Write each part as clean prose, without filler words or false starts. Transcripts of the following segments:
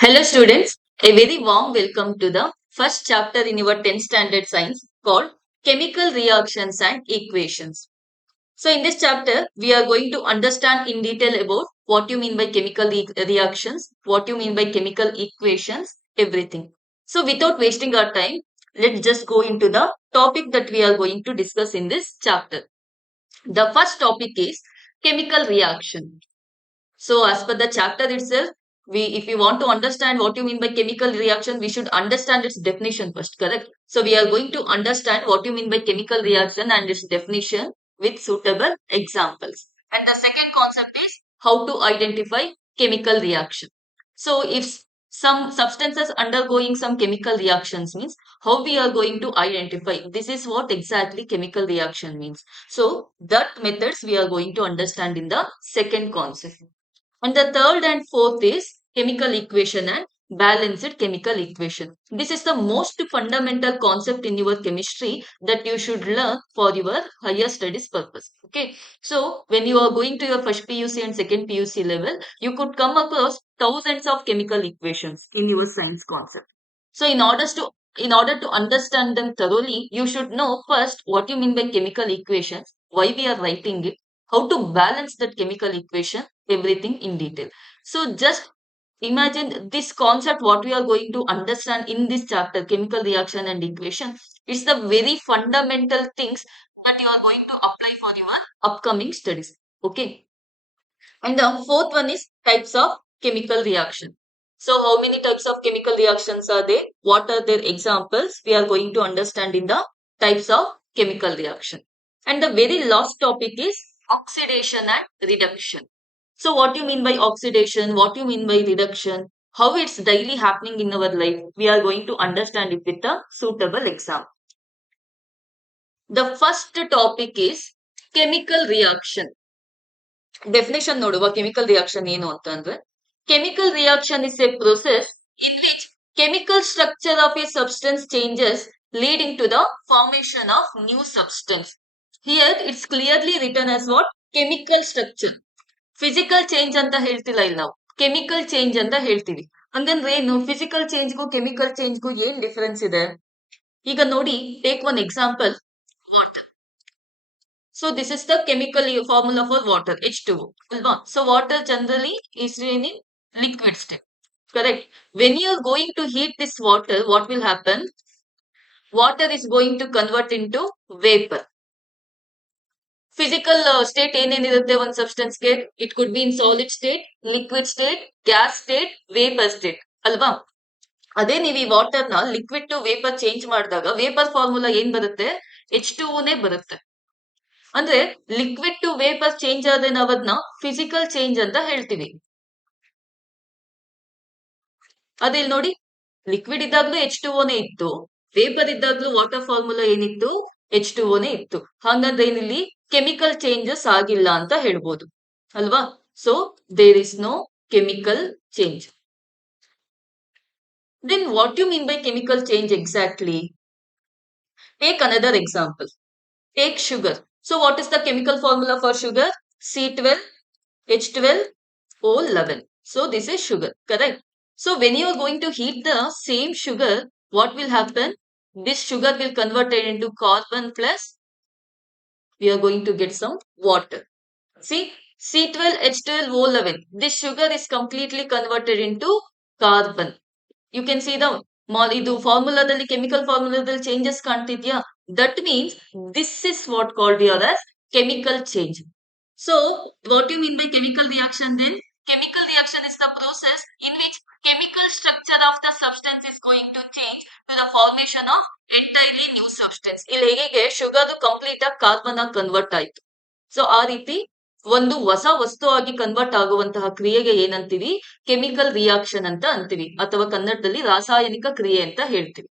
Hello students, a very warm welcome to the first chapter in your 10th standard science called Chemical Reactions and Equations. So in this chapter, we are going to understand in detail about what you mean by chemical reactions, what you mean by chemical equations, everything. So without wasting our time, let's just go into the topic that we are going to discuss in this chapter. The first topic is chemical reaction. So as per the chapter itself, if we want to understand what you mean by chemical reaction, we should understand its definition first, correct? So we are going to understand what you mean by chemical reaction and its definition with suitable examples. And the second concept is how to identify chemical reaction. So if some substances undergoing some chemical reactions means how we are going to identify this is what exactly chemical reaction means. So that methods we are going to understand in the second concept. And the third and fourth is chemical equation and balanced chemical equation. This is the most fundamental concept in your chemistry that you should learn for your higher studies purpose. Okay. So when you are going to your first PUC and second PUC level, you could come across thousands of chemical equations in your science concept. So in order to understand them thoroughly, you should know first what you mean by chemical equations, why we are writing it, how to balance that chemical equation, everything in detail. So just imagine this concept, what we are going to understand in this chapter, chemical reaction and equation, it's the very fundamental things that you are going to apply for your upcoming studies. Okay. And the fourth one is types of chemical reaction. So how many types of chemical reactions are there? What are their examples? We are going to understand in the types of chemical reaction. And the very last topic is oxidation and reduction. So what you mean by oxidation? What you mean by reduction? How it's daily happening in our life? We are going to understand it with a suitable example. The first topic is chemical reaction. Definition ನೋಡುವ chemical reaction ಏನು ಅಂತಂದ್ರೆ chemical reaction is a process in which chemical structure of a substance changes leading to the formation of new substance here it's clearly written as what chemical structure physical change ಅಂತ ಹೇಳ್ತಿಲ್ಲ ಇಲ್ಲಿ ನಾವು chemical change ಅಂತ ಹೇಳ್ತೀವಿ ಹಂಗಂದ್ರೆ ಏನು physical ಚೇಂಜ್ಗೂ chemical ಚೇಂಜ್ಗೂ ಏನ್ difference ಇದೆ ಈಗ ನೋಡಿ take one example water. So this is the chemical formula for water, H2O. Alva. So water generally is in liquid state. Correct. When you are going to heat this water, what will happen? Water is going to convert into vapor. Physical state ಏನೇನಿರುತ್ತೆ ಒಂದು ಸಬ್ಸ್ಟೆನ್ಸ್ಗೆ it could be in solid state, liquid state, gas state, vapour state ಅಲ್ವಾ. ಅದೇ ನೀವು ಈ water ನ liquid to vapour change ಮಾಡಿದಾಗ vapour formula ಏನ್ ಬರುತ್ತೆ? H2O ಬರುತ್ತೆ. ಅಂದ್ರೆ ಲಿಕ್ವಿಡ್ ಟು ವೇಪರ್ ಚೇಂಜ್ ಆದ್ರೆ ನಾವು ಅದನ್ನ ಫಿಸಿಕಲ್ ಚೇಂಜ್ ಅಂತ ಹೇಳ್ತೀವಿ. ಅದೇ ನೋಡಿ ಲಿಕ್ವಿಡ್ ಇದ್ದಾಗ್ಲೂ H2O ಇತ್ತು, ವೇಪರ್ ಇದ್ದಾಗ್ಲೂ ವಾಟರ್ ಫಾರ್ಮುಲಾ ಏನಿತ್ತು? H2O ಇತ್ತು. ಹಾಗಂದ್ರೆ ಏನಿಲ್ಲಿ ಕೆಮಿಕಲ್ ಚೇಂಜಸ್ ಆಗಿಲ್ಲ ಅಂತ ಹೇಳ್ಬೋದು ಅಲ್ವಾ. So there is no chemical change. Then what you mean by chemical change exactly? Take another example. Take sugar. So what is the chemical formula for sugar? C12, H12, O11. So this is sugar, correct? So when you are going to heat the same sugar, what will happen? This sugar will convert it into carbon plus we are going to get some water. See, C12, H12, O11. This sugar is completely converted into carbon. You can see the ಇದು ಫಾರ್ಮುಲಾದಲ್ಲಿ chemical ಫಾರ್ಮುಲಾದಲ್ಲಿ changes ಕಾಣ್ತಿದ್ಯಾ? That means this is what called here as chemical change. So what you mean by chemical reaction then? Chemical reaction is the process in which chemical structure of the substance is going to change to the formation of entirely new substance. ಇಲ್ಲಿ ಹೇಗೆ sugar complete ಆಗಿ carbon ಆಗಿ convert ಆಯ್ತು. So ಆ ರೀತಿ ಒಂದು ಹೊಸ ವಸ್ತು ಆಗಿ ಕನ್ವರ್ಟ್ ಆಗುವಂತಹ ಕ್ರಿಯೆಗೆ ಏನಂತೀವಿ? ಕೆಮಿಕಲ್ ರಿಯಾಕ್ಷನ್ ಅಂತ ಅಂತೀವಿ, ಅಥವಾ ಕನ್ನಡದಲ್ಲಿ ರಾಸಾಯನಿಕ ಕ್ರಿಯೆ ಅಂತ ಹೇಳ್ತೀವಿ.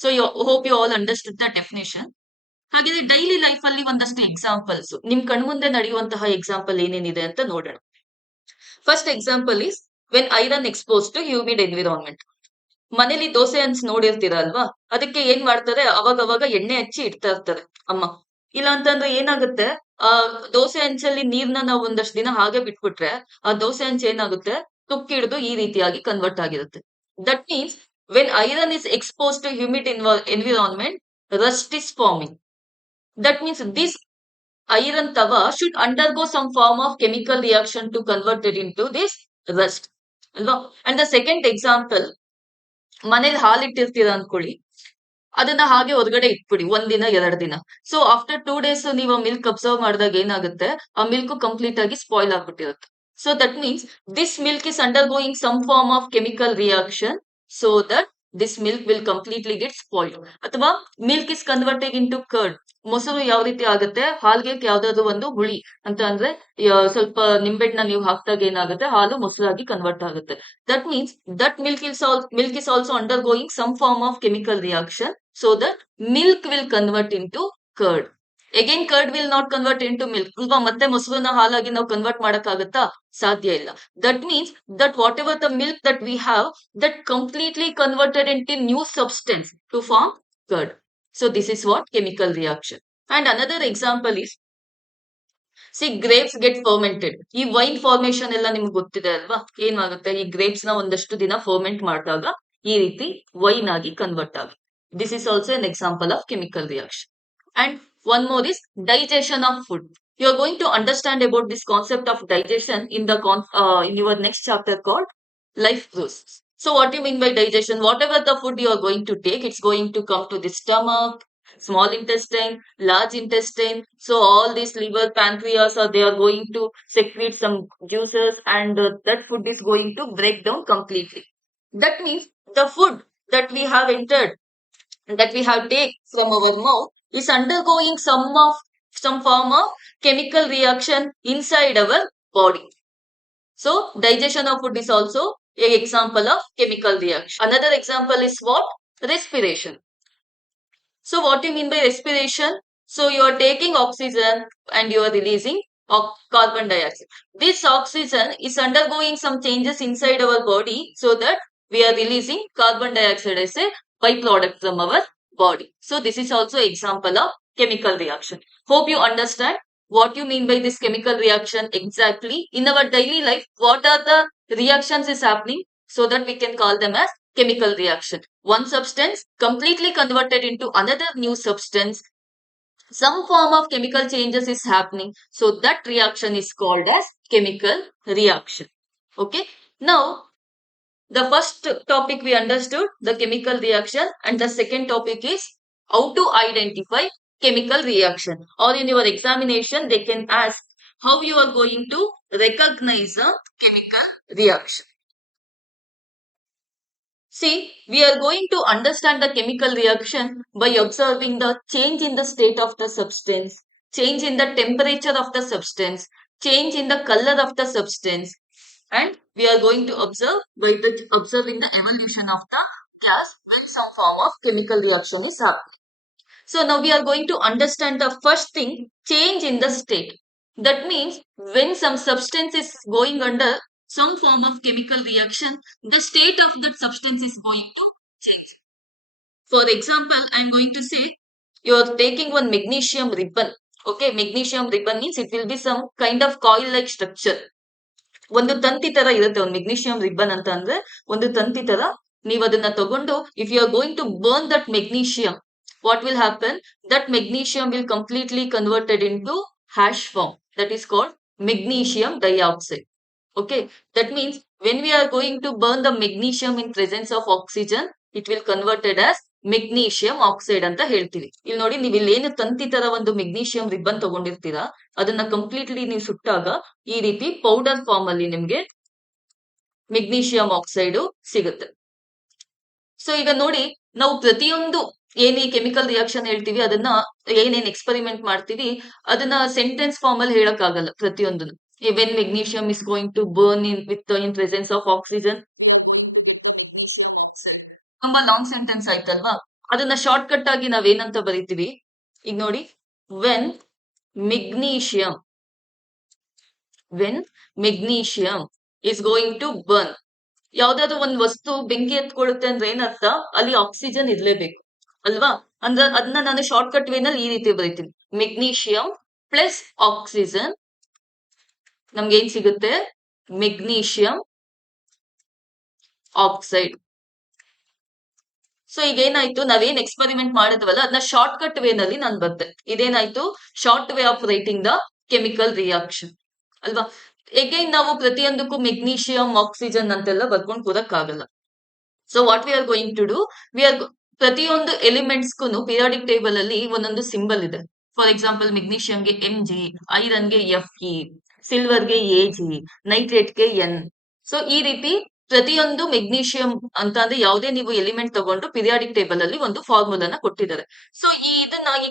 So hope you all understood the definition. ಹಾಗೆ ಡೈಲಿ ಲೈಫ್ ಅಲ್ಲಿ ಒಂದಷ್ಟು ಎಕ್ಸಾಂಪಲ್ಸ್ ನಿಮ್ ಕಣ್ಮುಂದೆ ನಡೆಯುವಂತಹ ಎಕ್ಸಾಂಪಲ್ ಏನೇನಿದೆ ಅಂತ ನೋಡೋಣ. First example is when iron expose to humid environment. ಮನೇಲಿ ದೋಸೆ ಹಂಚ್ ನೋಡಿರ್ತೀರ ಅಲ್ವಾ, ಅದಕ್ಕೆ ಏನ್ ಮಾಡ್ತಾರೆ, ಅವಾಗ ಎಣ್ಣೆ ಹಚ್ಚಿ ಇಡ್ತಾ ಇರ್ತಾರೆ ಅಮ್ಮ. ಇಲ್ಲ ಅಂತಂದ್ರೆ ಏನಾಗುತ್ತೆ, ಆ ದೋಸೆ ಹಂಚಲ್ಲಿ ನೀರ್ನ ನಾವು ಒಂದಷ್ಟು ದಿನ ಹಾಗೆ ಬಿಟ್ಬಿಟ್ರೆ ಆ ದೋಸೆ ಹಂಚ್ ಏನಾಗುತ್ತೆ, ತುಕ್ಕಿಡಿದು ಈ ರೀತಿಯಾಗಿ ಕನ್ವರ್ಟ್ ಆಗಿರುತ್ತೆ. That means when iron is expose to humid environment, rust is forming. That means this iron tawa should undergo some form of chemical reaction to convert it into this rust. ಅಲ್ವಾ? And the second example, ಮನೇಲಿ ಹಾಲಿಟ್ಟಿರ್ತೀರ ಅನ್ಕೊಳ್ಳಿ, ಅದನ್ನ ಹಾಗೆ ಹೊರಗಡೆ ಇಟ್ಬಿಡಿ ಒಂದಿನ 2 ದಿನ. So after 2 days ನೀವು milk observe ಮಾಡಿದಾಗ ಏನಾಗುತ್ತೆ, ಆ ಮಿಲ್ಕ್ ಕಂಪ್ಲೀಟ್ ಆಗಿ ಸ್ಪಾಯ್ಲ್ ಆಗ್ಬಿಟ್ಟಿರುತ್ತೆ. So that means this milk is undergoing some form of chemical reaction so that this milk will completely get spoiled. ಅಥವಾ milk is converted into curd. ಮೊಸರು ಯಾವ ರೀತಿ ಆಗುತ್ತೆ, ಹಾಲ್ಗೆ ಯಾವ್ದಾದ್ರು ಒಂದು ಹುಳಿ ಅಂತ ಅಂದ್ರೆ ಸ್ವಲ್ಪ ನಿಂಬೆಹಣ್ಣ ನೀವು ಹಾಕ್ದಾಗ ಏನಾಗುತ್ತೆ, ಹಾಲು ಮೊಸರಾಗಿ ಕನ್ವರ್ಟ್ ಆಗುತ್ತೆ. That means that milk is also undergoing some form of chemical reaction so that milk will convert into curd. Again curd will not convert into milk. ಅಲ್ವಾ? ಮತ್ತೆ ಮೊಸರನ್ನ ಹಾಲಾಗಿ ನಾವು ಕನ್ವರ್ಟ್ ಮಾಡಕ್ಕಾಗತ್ತಾ? ಸಾಧ್ಯ ಇಲ್ಲ. That means that whatever the milk that we have, that completely converted into new substance to form curd. So this is what chemical reaction. And another example is, see, grapes get fermented. ಈ wine formation ಎಲ್ಲ ನಿಮ್ಗೆ ಗೊತ್ತಿದೆ ಅಲ್ವಾ? ಏನಾಗುತ್ತೆ, ಈ grapes ನ ಒಂದಷ್ಟು ದಿನ ಫರ್ಮೆಂಟ್ ಮಾಡಿದಾಗ ಈ ರೀತಿ ವೈನ್ ಆಗಿ ಕನ್ವರ್ಟ್ ಆಗುತ್ತೆ. This is also an example of chemical reaction. And one more is digestion of food. You are going to understand about this concept of digestion in in your next chapter called life process. So what do you mean by digestion? Whatever the food you are going to take, it's going to come to the stomach, small intestine, large intestine. So all these liver, pancreas, they are going to secrete some juices, and that food is going to break down completely. That means the food that we have entered, that we have taken from our mouth, is undergoing some form of chemical reaction inside our body. So digestion of food is also an example of chemical reaction. Another example is what? Respiration. So what do you mean by respiration? So you are taking oxygen and you are releasing carbon dioxide. This oxygen is undergoing some changes inside our body so that we are releasing carbon dioxide as a byproduct from our body. So this is also example of chemical reaction. Hope you understand what you mean by this chemical reaction exactly. In our daily life, what are the reactions is happening so that we can call them as chemical reaction. One substance completely converted into another new substance. Some form of chemical changes is happening. So that reaction is called as chemical reaction. Okay. Now, the first topic we understood, the chemical reaction, and the second topic is how to identify chemical reaction. Or in your examination, they can ask how you are going to recognize a chemical reaction. See, we are going to understand the chemical reaction by observing the change in the state of the substance, change in the temperature of the substance, change in the color of the substance, and we are going to observe by observing the evolution of the gas when some form of chemical reaction is happening. So now we are going to understand the first thing, change in the state. That means when some substance is going under some form of chemical reaction, the state of that substance is going to change. For example, I am going to say you are taking one magnesium ribbon. Okay, magnesium ribbon means it will be some kind of coil like structure. ಒಂದು ತಂತಿ ತರ ಇರುತ್ತೆ, ಒಂದು magnesium ribbon ಅಂತ ಅಂದ್ರೆ ಒಂದು ತಂತಿ ತರ. ನೀವು ಅದನ್ನ ತಗೊಂಡು if you are going to burn that magnesium, what will happen? That magnesium will completely converted into hash form. That is called magnesium dioxide. Okay, that means when we are going to burn the magnesium in presence of oxygen, it will converted as magnesium oxide ಅಂತ ಹೇಳ್ತೀವಿ. ಇಲ್ಲಿ ನೋಡಿ, ನೀವು ಇಲ್ಲೇನು ತಂತಿ ತರ ಒಂದು magnesium ribbon ತಗೊಂಡಿರ್ತೀರಾ, ಅದನ್ನ ಕಂಪ್ಲೀಟ್ಲಿ ನೀವು ಸುಟ್ಟಾಗ ಈ ರೀತಿ ಪೌಡರ್ ಫಾರ್ಮ್ ಅಲ್ಲಿ ನಿಮ್ಗೆ ಮೆಗ್ನೀಷಿಯಂ ಆಕ್ಸೈಡ್ ಸಿಗುತ್ತೆ. ಸೊ ಈಗ ನೋಡಿ, ನಾವು ಪ್ರತಿಯೊಂದು ಏನ್ ಈ ಕೆಮಿಕಲ್ ರಿಯಾಕ್ಷನ್ ಹೇಳ್ತೀವಿ, ಅದನ್ನ ಏನೇನ್ ಎಕ್ಸ್ಪೆರಿಮೆಂಟ್ ಮಾಡ್ತೀವಿ, ಅದನ್ನ ಸೆಂಟೆನ್ಸ್ ಫಾರ್ಮ್ ಅಲ್ಲಿ ಹೇಳಕ್ ಆಗಲ್ಲ ಪ್ರತಿಯೊಂದನ್ನು. When magnesium is going to burn in presence of oxygen, ತುಂಬಾ ಲಾಂಗ್ ಸೆಂಟೆನ್ಸ್ ಆಯ್ತಲ್ವಾ. ಅದನ್ನ ಶಾರ್ಟ್ ಕಟ್ ಆಗಿ ನಾವೇನಂತ ಬರೀತೀವಿ, ಈಗ ನೋಡಿ, when magnesium is going to burn. ಯಾವ್ದಾದ್ರು ಒಂದ್ ವಸ್ತು ಬೆಂಕಿ ಎತ್ಕೊಳ್ಳುತ್ತೆ ಅಂದ್ರೆ ಏನರ್ಥ, ಅಲ್ಲಿ ಆಕ್ಸಿಜನ್ ಇರ್ಲೇಬೇಕು ಅಲ್ವಾ. ಅಂದ್ರೆ ಅದನ್ನ ನಾನು ಶಾರ್ಟ್ ಕಟ್ ವೇನಲ್ಲಿ ಈ ರೀತಿ ಬರೀತೀನಿ, ಮೆಗ್ನೀಷಿಯಂ ಪ್ಲಸ್ ಆಕ್ಸಿಜನ್ ನಮ್ಗೆ ಏನ್ ಸಿಗುತ್ತೆ, ಮೆಗ್ನೀಷಿಯಂ ಆಕ್ಸೈಡ್. ಸೊ ಈಗ ಏನಾಯ್ತು, ನಾವೇನ್ ಎಕ್ಸ್ಪೆರಿಮೆಂಟ್ ಮಾಡಿದ್ವಲ್ಲ ಅದನ್ನ ಶಾರ್ಟ್ ಕಟ್ ವೇ ನಲ್ಲಿ ನಾನು ಬರ್ತೆ. ಇದೇನಾಯ್ತು, short way of writing the chemical reaction ಅಲ್ವಾ. ಎಗೈನ್ ನಾವು ಪ್ರತಿಯೊಂದಕ್ಕೂ ಮೆಗ್ನೀಷಿಯಂ ಆಕ್ಸಿಜನ್ ಅಂತೆಲ್ಲ ಬರ್ಕೊಂಡು ಕೂರಕ್ಕಾಗಲ್ಲ. So what we are going to do, we are ಪ್ರತಿಯೊಂದು ಎಲಿಮೆಂಟ್ಸ್ಗೂ ಪೀರಿಯಾಡಿಕ್ ಟೇಬಲ್ ಅಲ್ಲಿ ಒಂದೊಂದು ಸಿಂಬಲ್ ಇದೆ. ಫಾರ್ ಎಕ್ಸಾಂಪಲ್ ಮೆಗ್ನೀಷಿಯಂಗೆ Mg, ಐರನ್ಗೆ Fe, ಸಿಲ್ವರ್ಗೆ Ag, ನೈಟ್ರೇಟ್ಗೆ N. ಸೊ ಈ ರೀತಿ ಪ್ರತಿಯೊಂದು ಮೆಗ್ನೀಷಿಯಂ ಅಂತ ಅಂದ್ರೆ ಯಾವುದೇ ನೀವು ಎಲಿಮೆಂಟ್ ತಗೊಂಡು ಪೀರಿಯಾಡಿಕ್ ಟೇಬಲ್ ಅಲ್ಲಿ ಒಂದು ಫಾರ್ಮುಲಾನ ಕೊಟ್ಟಿದ್ದಾರೆ. ಸೊ ಈ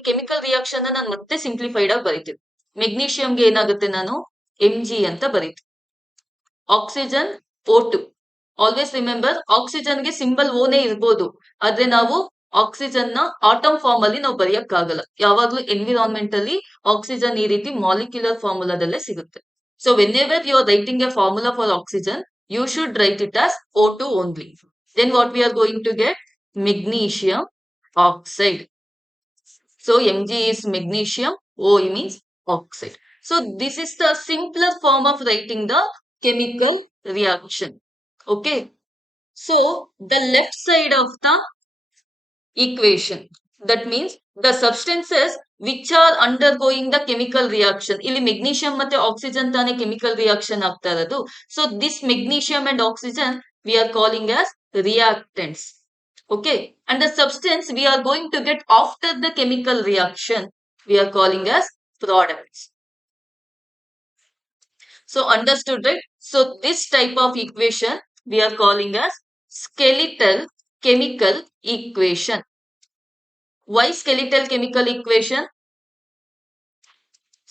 ಕೆಮಿಕಲ್ ರಿಯಾಕ್ಷನ್ ನಾನು ಮತ್ತೆ ಸಿಂಪ್ಲಿಫೈಡ್ ಆಗಿ ಬರೀತೀನಿ. ಮೆಗ್ನೀಷಿಯಂಗೆ ಏನಾಗುತ್ತೆ, ನಾನು Mg ಅಂತ ಬರೀತೀನಿ. Oxygen O2. Always remember, oxygen ಗೆ ಸಿಂಬಲ್ ಓನೇ ಇರ್ಬೋದು, ಆದ್ರೆ ನಾವು ಆಕ್ಸಿಜನ್ ನ ಆಟಮ್ ಫಾರ್ಮ್ ಅಲ್ಲಿ ನಾವು ಬರೆಯಕ್ಕಾಗಲ್ಲ. ಯಾವಾಗ್ಲೂ ಎನ್ವಿರಾನ್ಮೆಂಟ್ ಅಲ್ಲಿ ಆಕ್ಸಿಜನ್ ಈ ರೀತಿ ಮಾಲಿಕ್ಯುಲರ್ ಫಾರ್ಮುಲಾದಲ್ಲೇ ಸಿಗುತ್ತೆ. So whenever you are writing a formula for oxygen, you should write it as O2 only. Then what we are going to get? Magnesium oxide. So Mg is magnesium, O means oxide. So this is the simpler form of writing the chemical reaction. Okay. So the left side of the equation, that means the substances which are undergoing the chemical reaction. ಇಲ್ಲಿ magnesium ಮತ್ತೆ oxygen ತಾನೇ chemical reaction ಆಗ್ತಾ ಇರೋದು. So this magnesium and oxygen we are calling as reactants. Okay, and the substance we are going to get after the chemical reaction we are calling as products. So understood, right? So this type of equation we are calling as skeletal chemical equation. Why skeletal chemical equation?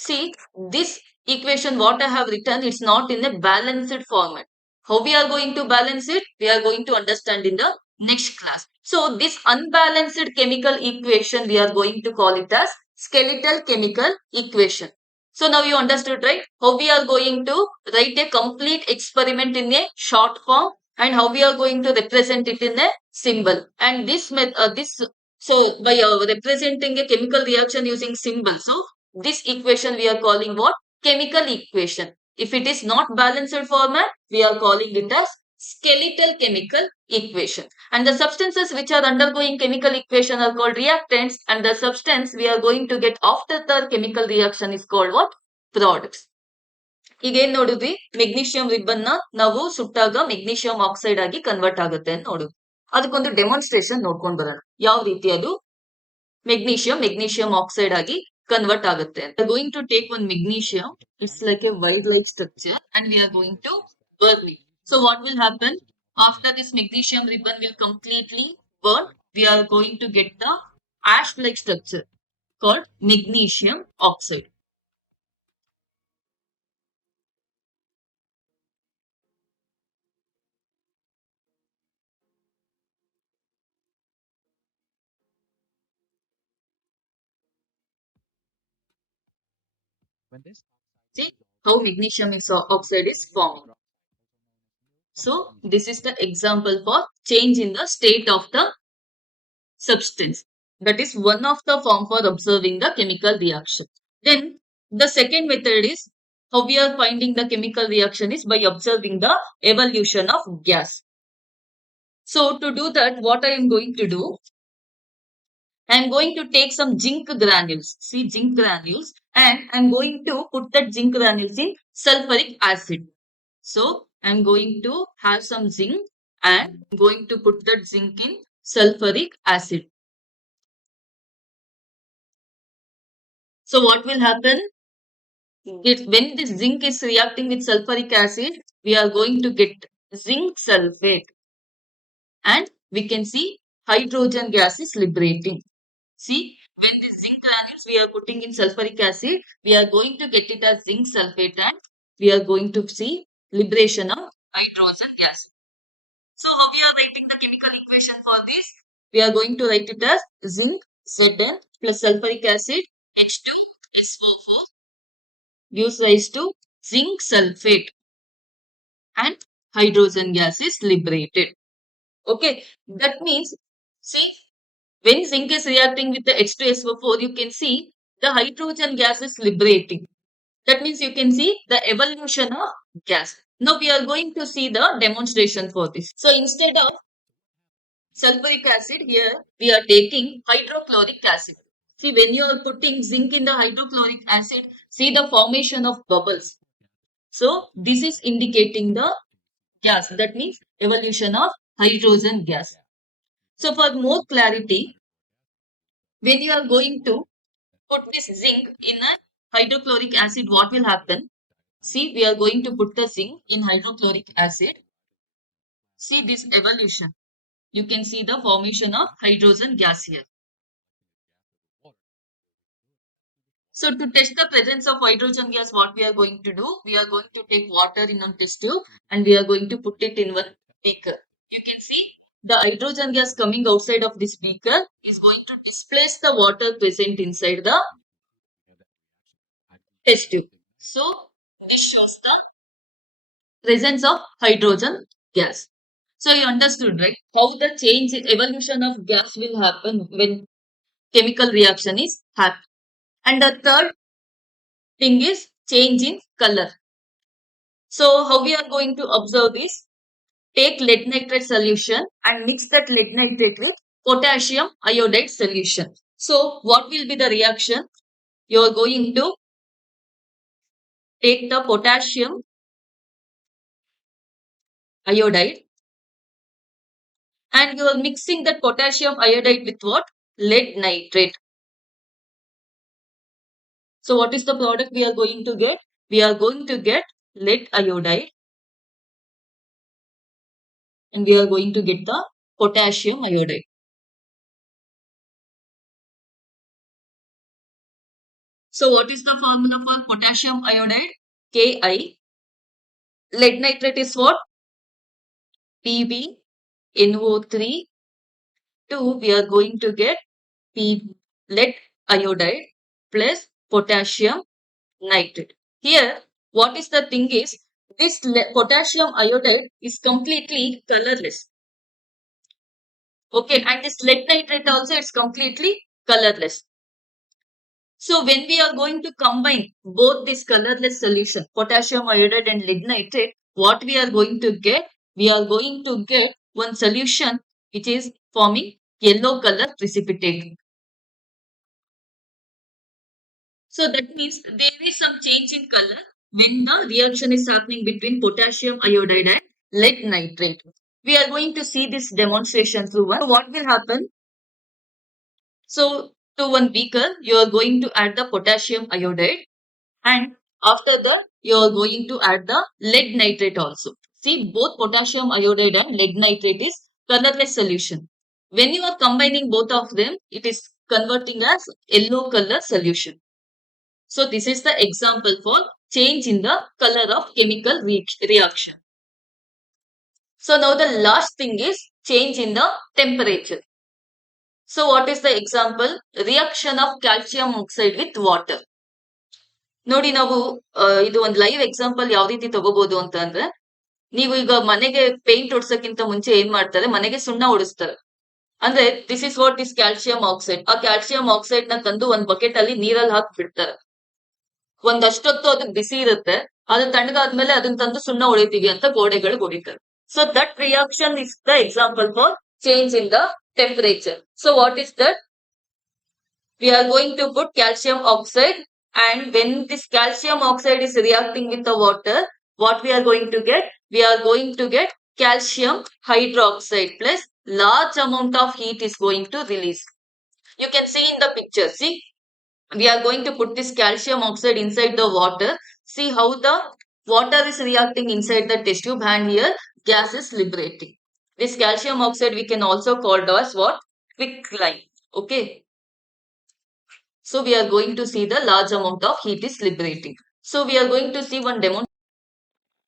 See, this equation what I have written, it's not in a balanced format. How we are going to balance it? We are going to understand in the next class. So this unbalanced chemical equation we are going to call it as skeletal chemical equation. So now you understood, right? How we are going to write a complete experiment in a short form and how we are going to represent it in a symbol. And so by representing a chemical reaction using symbol, so this equation we are calling what? Chemical equation. If it is not balanced format, we are calling it as skeletal chemical equation. And the substances which are undergoing chemical equation are called reactants, and the substance we are going to get after the chemical reaction is called what? Products. ಈಗ ಏನ್ ನೋಡಿದ್ವಿ, magnesium ribbon ನ ನಾವು ಸುಟ್ಟಾಗ magnesium oxide ಆಗಿ convert ಆಗುತ್ತೆ ಅಂತ ನೋಡುದು. ಅದಕ್ಕೊಂದು ಡೆಮಾನ್ಸ್ಟ್ರೇಷನ್ ನೋಡ್ಕೊಂಡ್ ಬರೋಣ, ಯಾವ ರೀತಿ ಅದು ಮೆಗ್ನೀಷಿಯಂ ಆಕ್ಸೈಡ್ ಆಗಿ convert ಆಗುತ್ತೆ. We are going to take one magnesium, it's like a wide-like structure, and we are going to burn it. So what will happen? After this magnesium ribbon will completely burn, we are going to get the ash-like structure called magnesium oxide. See how magnesium oxide is forming. So this is the example for change in the state of the substance. That is one of the form for observing the chemical reaction. Then the second method is how we are finding the chemical reaction is by observing the evolution of gas. So to do that, what I am going to do, I am going to take some zinc granules. See zinc granules, and I am going to put that zinc granules in sulfuric acid. So I am going to have some zinc and going to put that zinc in sulfuric acid. So what will happen? When this zinc is reacting with sulfuric acid, we are going to get zinc sulfate, and we can see hydrogen gas is liberating. See, when the zinc granules we are putting in sulfuric acid, we are going to get it as zinc sulfate, and we are going to see liberation of hydrogen gas. So how we are writing the chemical equation for this? We are going to write it as zinc Zn plus sulfuric acid H2SO4 gives rise to zinc sulfate, and hydrogen gas is liberated. Okay, that means, see, when zinc is reacting with the H2SO4, you can see the hydrogen gas is liberating. That means you can see the evolution of gas. Now we are going to see the demonstration for this. So instead of sulfuric acid, here we are taking hydrochloric acid. See, when you are putting zinc in the hydrochloric acid, see the formation of bubbles. So this is indicating the gas. That means evolution of hydrogen gas. So for more clarity, when you are going to put this zinc in a hydrochloric acid, what will happen? See, we are going to put the zinc in hydrochloric acid. See this evolution. You can see the formation of hydrogen gas here. So to test the presence of hydrogen gas, what we are going to do? We are going to take water in a test tube and we are going to put it in one beaker. You can see the hydrogen gas coming outside of this beaker is going to displace the water present inside the test tube. So this shows the presence of hydrogen gas. So you understood, right? How the change evolution of gas will happen when chemical reaction is happening. And the third thing is change in color. So how we are going to observe this? Take lead nitrate solution and mix that lead nitrate with potassium iodide solution. So what will be the reaction? You are going to take the potassium iodide and you are mixing that potassium iodide with what? Lead nitrate. So what is the product we are going to get? We are going to get lead iodide and we are going to get the potassium iodide. So what is the formula for potassium iodide? Ki. Lead nitrate is what? PbNO3. 2, we are going to get lead iodide plus potassium nitrate. Here, what is the thing is, this potassium iodide is completely colorless. Okay, and this lead nitrate also is completely colorless. So when we are going to combine both this colorless solution, potassium iodide and lead nitrate, what we are going to get? We are going to get one solution which is forming yellow color precipitate. So that means there is some change in color when the reaction is happening between potassium iodide and lead nitrate. We are going to see this demonstration through one. So what will happen? So to one beaker, you are going to add the potassium iodide and after that you are going to add the lead nitrate also. See, both potassium iodide and lead nitrate is colorless solution. When you are combining both of them, it is converting as yellow color solution. So this is the example for change in the color of chemical reaction. So now the last thing is change in the temperature. So what is the example? Reaction of calcium oxide with water. ನೋಡಿ ನಾವು ಇದು ಒಂದು live example ಯಾವ ರೀತಿ ತಗೋಬಹುದು ಅಂತ ಅಂದ್ರೆ ನೀವು ಈಗ ಮನೆಗೆ ಪೇಂಟ್ ಹೊಡ್ಸಕ್ಕಿಂತ ಮುಂಚೆ ಏನ್ ಮಾಡ್ತಾರೆ ಮನೆಗೆ ಸುಣ್ಣ ಹೊಡಿಸ್ತಾರೆ ಅಂದ್ರೆ this is what is calcium oxide ಆ ಕ್ಯಾಲ್ಸಿಯಂ ಆಕ್ಸೈಡ್ ನ ತಂದು ಒಂದ್ ಬಕೆಟ್ ಅಲ್ಲಿ ನೀರಲ್ಲಿ ಹಾಕಿ ಬಿಡ್ತಾರೆ ಒಂದಷ್ಟೊತ್ತು ಅದು ಬಿಸಿ ಇರುತ್ತೆ ಅದು ತಣ್ಣಗಾದ್ಮೇಲೆ ಅದನ್ನ ತಂದು ಸುಣ್ಣ ಹೊಡಿತೀವಿ ಅಂತ ಗೋಡೆಗಳು ಹೊಡಿತಾರೆ so that reaction is the example for change in the temperature so what is that we are going to put calcium oxide and when this calcium oxide is reacting with the water what we are going to get we are going to get calcium hydroxide plus large amount of heat is going to release. You can see in the picture, see we are going to put this calcium oxide inside the water. See how the water is reacting inside the test tube and here gas is liberating. This calcium oxide we can also call as what? Quicklime. Okay. So we are going to see the large amount of heat is liberating. So we are going to see one demo.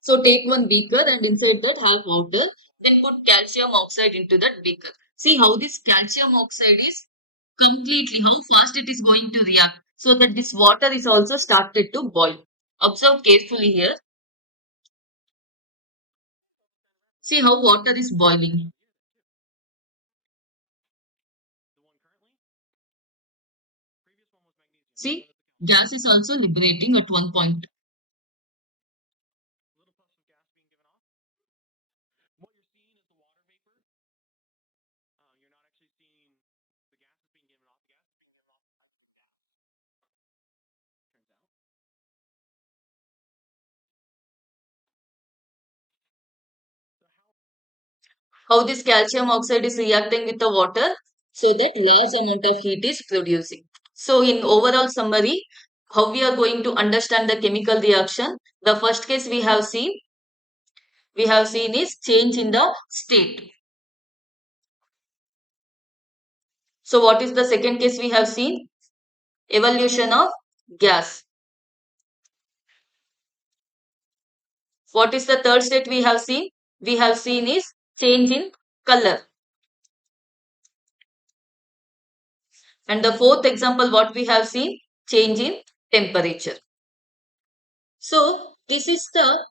So take one beaker and inside that have water. Then put calcium oxide into that beaker. See how this calcium oxide is completely, how fast it is going to react. So that this water is also started to boil. Observe carefully here. See how water is boiling. See, gas is also liberating at one point. how this calcium oxide is reacting with the water so that large amount of heat is producing. So in overall summary, how we are going to understand the chemical reaction? The first case we have seen is change in the state. So what is the second case we have seen? Evolution of gas. What is the third state we have seen? We have seen is change in color. And the fourth example what we have seen? Change in temperature. So this is the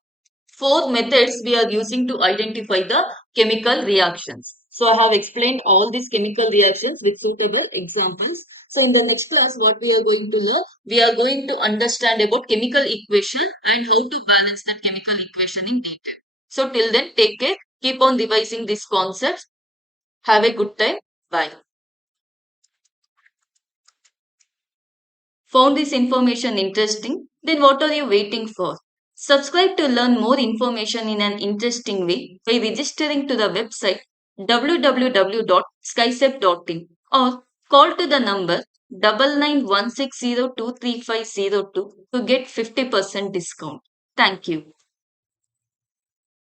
four methods we are using to identify the chemical reactions. So I have explained all these chemical reactions with suitable examples. So in the next class, what we are going to learn, we are going to understand about chemical equation and how to balance that chemical equation in detail. So till then, take care. Keep on revising these concepts. Have a good time. Bye. Found this information interesting? Then what are you waiting for? Subscribe to learn more information in an interesting way by registering to the website www.skysep.in or call to the number 9916023502 to get 50% discount. Thank you.